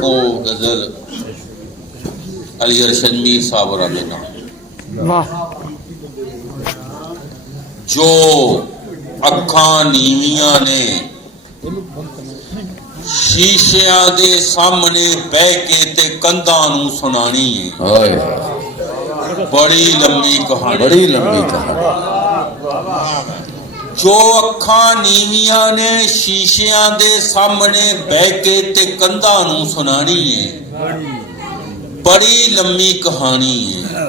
वो गजल अली अरशद मीर साहब और देना जो अखां नीवियां ने शीशियां दे सामने बह के ते कंधां नूं सुनानी है। बड़ी लंबी कहानी जो अखां नीवियां ने शीशियां दे सामने बह के ते कंधां नूं सुनानी है। बड़ी लंबी कहानी है।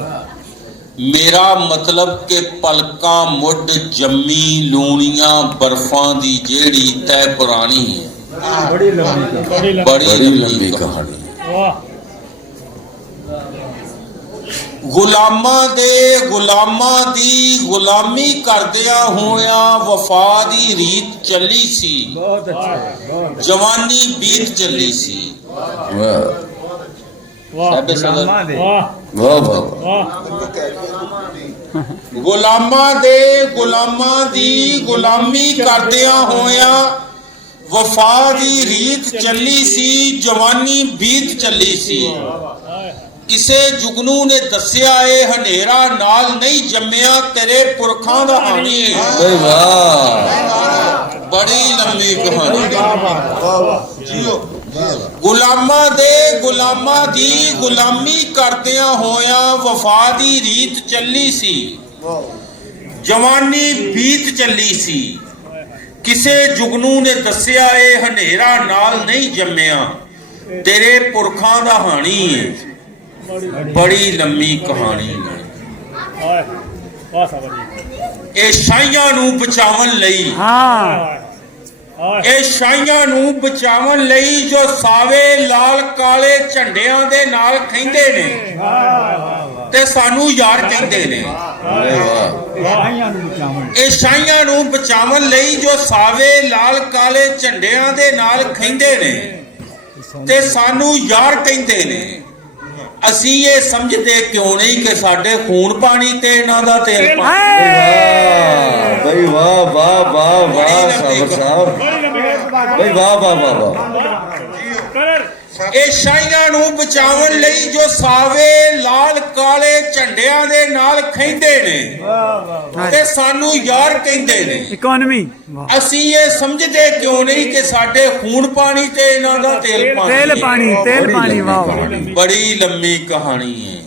मेरा मतलब के पलकां मुड जम्मी लूनियां बर्फां दी जेड़ी तय पुरानी है। बड़ी लंबी कहानी। गुलामां दी गुलामी करदियां होया वफा दी रीत चली सी। जवानी बीत चली सी। गुलामां दी गुलामी करदियां होया वफा दी रीत चली सी। जवानी बीत चली सी। किसे जुगनू ने दसिया ए हनेरा नाल नहीं जम्मिया तेरे पुरखां दा हानी है। बड़ी लंबी कहानी। गुलामां दी गुलामी करदियां होया वफा दी रीत चली सी। जवानी बीत चली सी। किसे जुगनू ने दसिया ए हनेरा नाल नहीं जम्मिया तेरे पुरखां दा हानी है। बड़ी लंबी कहानी है। ए शाहियां नूं बचावन लई ए शाहियां नूं बचावन लई जो सावे लाल काले झंडियां दे नाल खैंदे ने ते सानू यार कहंदे ने। ए शाहियां नूं बचावन लई जो सावे लाल काले झंडियां दे नाल खैंदे ने ते सानू यार कहंदे ने। असी ये समझते क्यों नहीं कि साडे खून पानी ते इन्हां दा तेल पानी। भाई वाह वाह वाह वाह साहब भाई वाह वाह वाह वाह। ए शाहियां नूं बचावन लई जो सावे लाल काले झंडियां दे नाल खैंदे ने ते सानू यार कहंदे ने। इकोनॉमी असी ये समझते क्यों नहीं कि साडे खून पानी ते इन्हां दा तेल पानी। वाह। बड़ी लंबी कहानी है।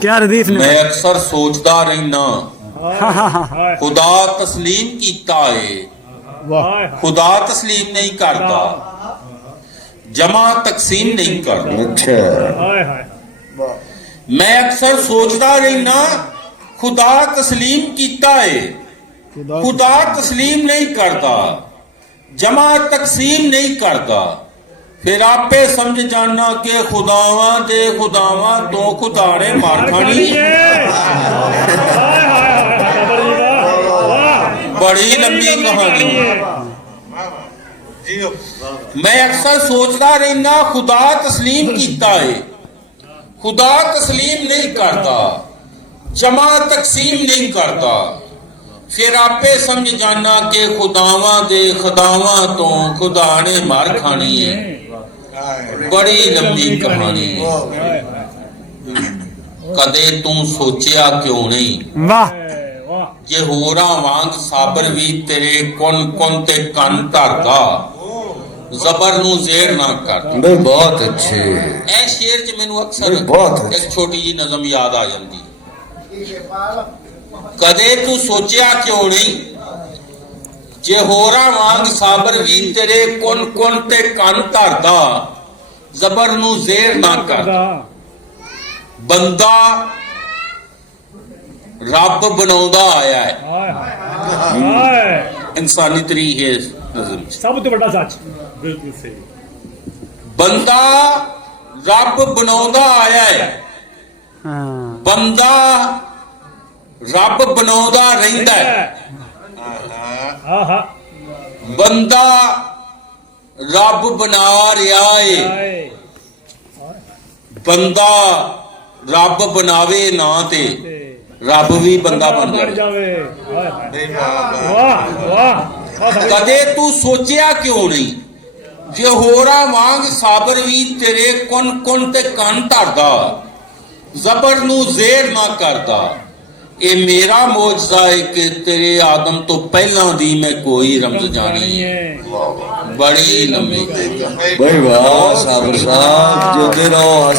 क्या रदीफ ने मैं अक्सर सोचदा रहना खुदा तस्लीम कीता है। खुदा तस्लीम नहीं करता जमा तकसीम नहीं करता। अच्छा मैं अक्सर सोचता रहना खुदा तस्लीम कीता है। खुदा तस्लीम नहीं करता जमा तकसीम नहीं करता। फिर आपे समझ जाना कि खुदावां दे खुदावां तो खुदा ने मार खानी। बड़ी लंबी कहानी। मैं अक्सर सोचता रहना खुदा तस्लीम कीता है। खुदा तस्लीम नहीं करता जमा तकसीम नहीं करता। फिर आपे समझ जाना कि खुदावां दे खुदावां तो खुदा ने मार खानी है। बड़ी लंबी कहानी। कदे तू सोचिया क्यों नहीं जे होरा वांग साबर भी तेरे कुन कुन ते कन धरदा जबर नू जेर ना कर। बहुत अच्छे। ए शेर च मैनू अक्सर एक छोटी जी नज़म याद आ जाती। कदे तू सोचिया क्यों नहीं जे होरा वांग साबर भी तेरे कुन कुन ते कन धरदा जबर नू जेर ना कर। बंदा रब बनाउंदा आया है। इंसानी तरीक है सब तो बड़ा सच। बिल्कुल सही। बंदा रब बनाउंदा आया है। बंदा रब बनाउंदा रहिंदा है। बंदा रब बना रहा है। बंदा रब बनावे ना ते रब भी बंदा बन जावे। कदे तू सोचिया क्यों नहीं ਜੇ ਹੋਰਾਂ ਵਾਂਗ ਸਾਬਰ ਵੀ ਤੇਰੇ ਕੁਨ ਕੁਨ ਤੇ ਕੰਨ ਧਰਦਾ, ਜ਼ਬਰ ਨੂੰ ਜ਼ੇਰ ਨਾ ਕਰਦਾ। ਇਹ ਮੇਰਾ ਮੌਜਜ਼ਾ ਹੈ ਕਿ ਤੇਰੇ ਆਦਮ ਤੋਂ ਪਹਿਲਾਂ ਦੀ ਮੈਂ ਕੋਈ ਰਮਜ਼ ਜਾਣੀ ਹੈ। ਬੜੀ ਲੰਮੀ ਬਈ ਵਾਹ ਸਾਬਰ ਸਾਹਿਬ, ਜਿਉਂਦੇ ਰਹੋ।